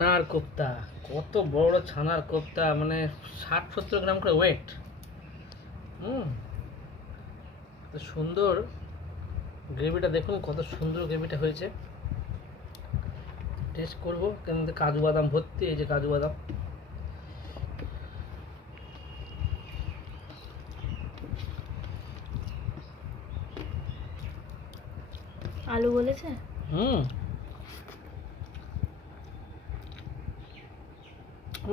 ছানার কোপ্তা, কত বড় ছানার কোপ্তা, মানে 60-70 গ্রাম করে ওয়েট। কত সুন্দর গ্রেভিটা, দেখুন কত সুন্দর গ্রেভিটা হয়েছে। টেস্ট করবো, কিন্তু কাজু বাদাম ভর্তি, এই যে কাজু বাদাম। আলু বলেছে।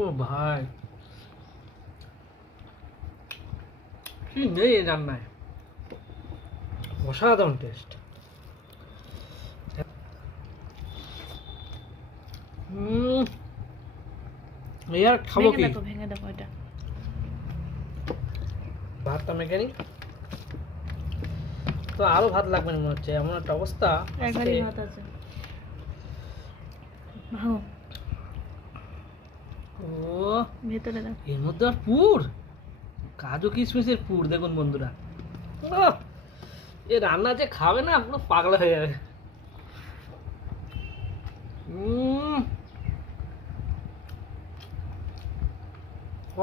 ও ভাই, কি নেই এই রান্নায়, অসাধারণ টেস্ট। এই আর খাবো কি? ভেঙে দেখো এটা। ভাতটা মেখে নি তো আরো ভাত লাগবে না মনে হচ্ছে, এমন একটা অবস্থা। একবারই ভাত আছে। ভাঙো। ও ভেতরে দাও। এর মধ্যে আর পুর, কাজু কিশমিশের পুর, দেখুন বন্ধুরা। আহ! এ রান্না যে খাবে না পুরো পাগলা হয়ে যাবে।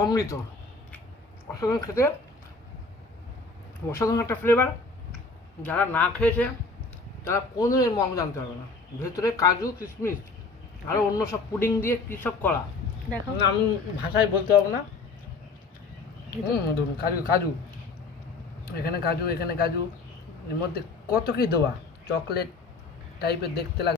অমৃত, অসাধারণ খেতে, অসাধারণ একটা ফ্লেভার। যারা না খেয়েছে তারা কোনোদিন এর মর্ম জানতে পারবে না। ভেতরে কাজু কিশমিশ আরও অন্য সব পুডিং দিয়ে কী সব করা, দেখো। আমি ভাষায় বলতে পারবো না। ধরুন কাজু কাজু, এখানে কাজু, এখানে কাজু, এর মধ্যে কত কি দেওয়া, চকলেট টাইপের দেখতে লাগে।